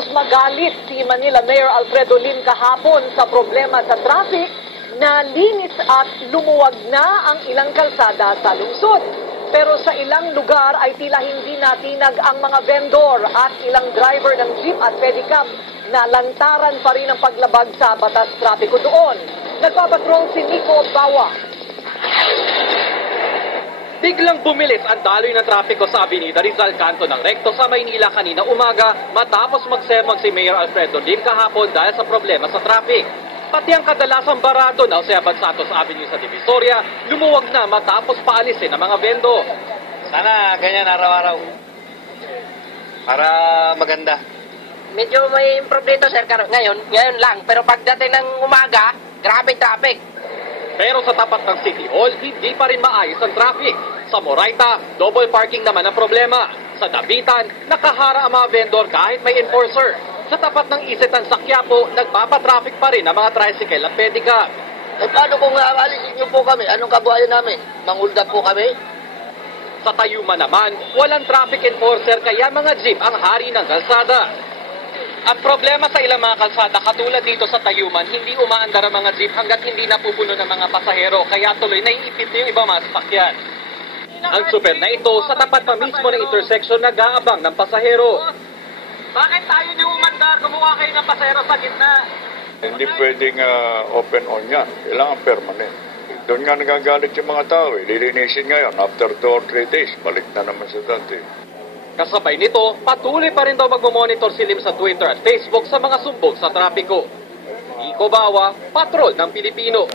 Matapos magalit si Manila Mayor Alfredo Lim kahapon sa problema sa traffic, nalinis at lumuwag na ang ilang kalsada sa lungsod. Pero sa ilang lugar ay tila hindi natinag ang mga vendor at ilang driver ng jeep at pedicab na lantaran pa rin ang paglabag sa batas trapiko doon. Nagpapatrol si Nico Bawa. Biglang bumilis ang daloy ng trapiko sa Avenida Rizal Canto ng Recto sa Maynila kanina umaga matapos magsermon si Mayor Alfredo Lim kahapon dahil sa problema sa traffic. Pati ang kadalasang barado na Jose Santos Avenue sa Divisoria lumuwag na matapos paalisin ang mga vendo. Sana ganyan araw-araw para maganda. Medyo may problema sir ngayon lang, pero pagdating ng umaga, grabe traffic. Pero sa tapat ng City Hall, hindi pa rin maayos ang traffic. Sa Moraita, double parking naman ang problema. Sa Dapitan, nakahara ang mga vendor kahit may enforcer. Sa tapat ng Isetan sa Quiapo, nagpapatraffic pa rin ang mga tricycle at pedicab. Eh paano kung alisin niyo po kami? Anong kabuhayan namin? Manguldag po kami? Sa Tayuma naman, walang traffic enforcer kaya mga jeep ang hari ng kalsada. Ang problema sa ilang mga kalsada katulad dito sa Tayuman, hindi umaandar ang mga jeep hanggat hindi napupuno ng mga pasahero kaya tuloy naiipit yung ibang mga sasakyan. Ang super na ito sa tapat pa mismo ng intersection nag-aabang ng pasahero. Bakit tayo niyo umandar? Kumuha kayo ng pasahero sa gitna. Hindi pwedeng open on yan. Kailangan permanent. Doon nga nagagalit yung mga tao. Lilinisin ngayon. After 2 or 3 days, balik na naman sa dati. Kasabay nito, patuloy pa rin daw magmomonitor si Lim sa Twitter at Facebook sa mga sumbong sa trapiko. Nico Bawa, Patrol ng Pilipino.